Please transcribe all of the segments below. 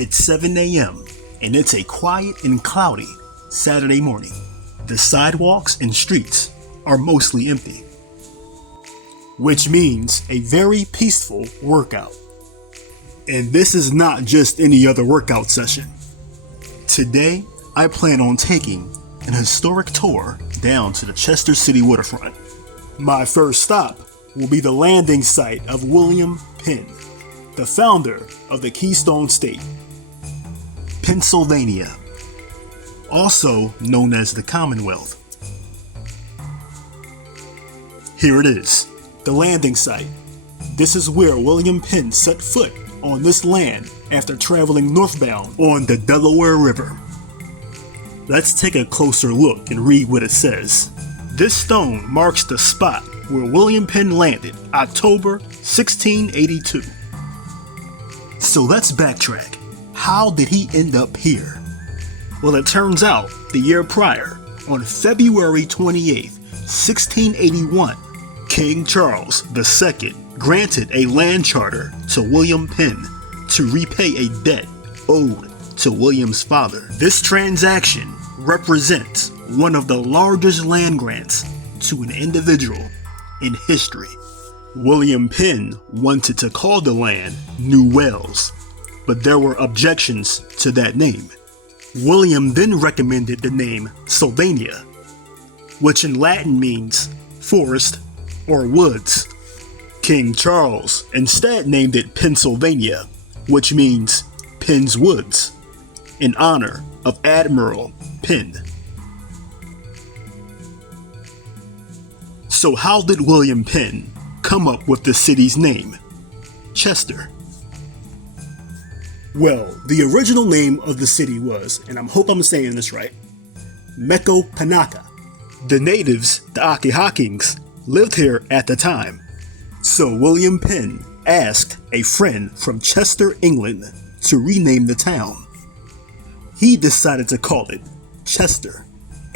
It's 7 a.m. and it's a quiet and cloudy Saturday morning. The sidewalks and streets are mostly empty, which means a very peaceful workout. And this is not just any other workout session. Today, I plan on taking an historic tour down to the Chester City waterfront. My first stop will be the landing site of William Penn, the founder of the Keystone State, Pennsylvania, also known as the Commonwealth. Here it is, the landing site. This is where William Penn set foot on this land after traveling northbound on the Delaware River. Let's take a closer look and read what it says. This stone marks the spot where William Penn landed, October 1682. So let's backtrack. How did he end up here? Well, it turns out the year prior, on February 28, 1681, King Charles II granted a land charter to William Penn to repay a debt owed to William's father. This transaction represents one of the largest land grants to an individual in history. William Penn wanted to call the land New Wales, but there were objections to that name. William then recommended the name Sylvania, which in Latin means forest or woods. King Charles instead named it Pennsylvania, which means Penn's Woods, in honor of Admiral Penn. So how did William Penn come up with the city's name, Chester? Well, the original name of the city was, and I hope I'm saying this right, Mecopanaka. The natives, the Akihakings, lived here at the time. So William Penn asked a friend from Chester, England, to rename the town. He decided to call it Chester,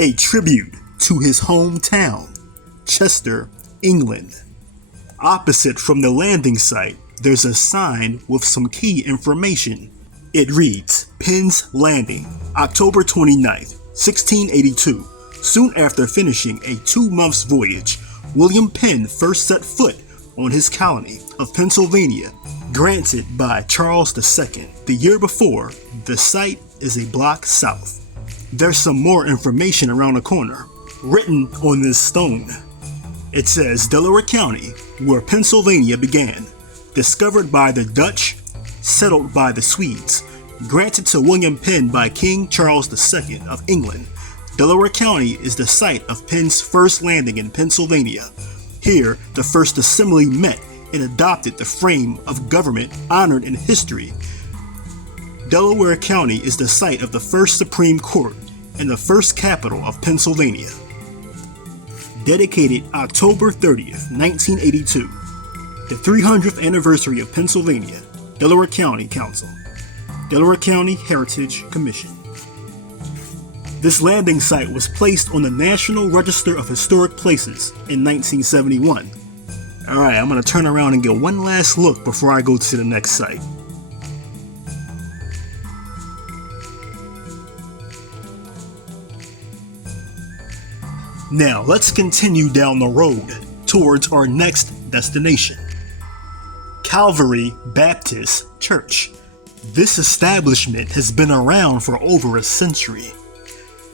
a tribute to his hometown, Chester, England. Opposite from the landing site, there's a sign with some key information. It reads, Penn's Landing, October 29th, 1682. Soon after finishing a 2-month voyage, William Penn first set foot on his colony of Pennsylvania, granted by Charles II. The year before, the site is a block south. There's some more information around the corner, written on this stone. It says Delaware County, where Pennsylvania began, discovered by the Dutch, settled by the Swedes, granted to William Penn by King Charles II of England. Delaware County is the site of Penn's first landing in Pennsylvania. Here, the first assembly met and adopted the frame of government honored in history. Delaware County is the site of the first Supreme Court and the first capital of Pennsylvania. Dedicated October 30th, 1982. The 300th anniversary of Pennsylvania, Delaware County Council, Delaware County Heritage Commission. This landing site was placed on the National Register of Historic Places in 1971. Alright, I'm going to turn around and get one last look before I go to the next site. Now, let's continue down the road towards our next destination. Calvary Baptist Church. This establishment has been around for over a century.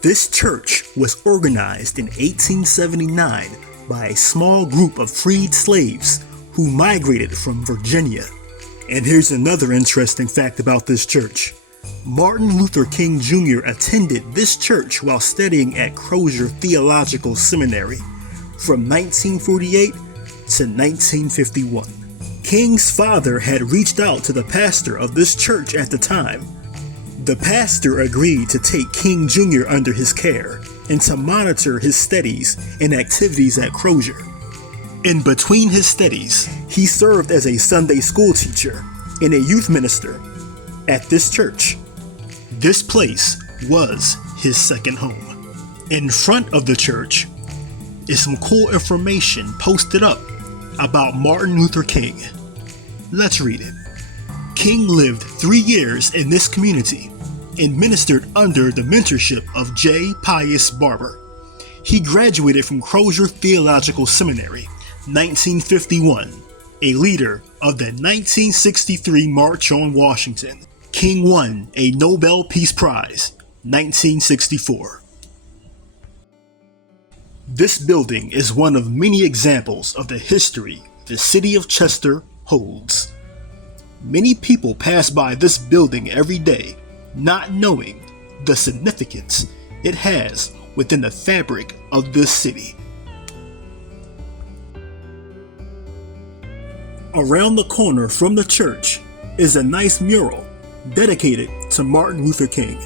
This church was organized in 1879 by a small group of freed slaves who migrated from Virginia. And here's another interesting fact about this church. Martin Luther King Jr. attended this church while studying at Crozier Theological Seminary from 1948 to 1951. King's father had reached out to the pastor of this church at the time. The pastor agreed to take King Jr. under his care and to monitor his studies and activities at Crozier. In between his studies, he served as a Sunday school teacher and a youth minister at this church. This place was his second home. In front of the church is some cool information posted up about Martin Luther King. Let's read it. King lived 3 years in this community and ministered under the mentorship of J. Pius Barber. He graduated from Crozier Theological Seminary, 1951, a leader of the 1963 March on Washington. King won a Nobel Peace Prize, 1964. This building is one of many examples of the history the city of Chester holds. Many people pass by this building every day, not knowing the significance it has within the fabric of this city. Around the corner from the church is a nice mural dedicated to Martin Luther King.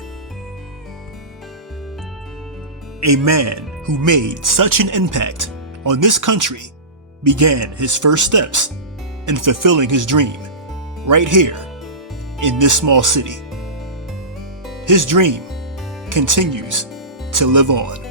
A man who made such an impact on this country began his first steps in fulfilling his dream right here in this small city. His dream continues to live on.